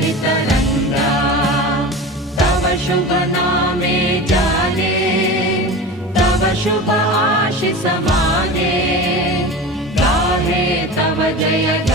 तरंगा तव शुभ नामे जाने तव शुभ आशीष माने गाहे तव जय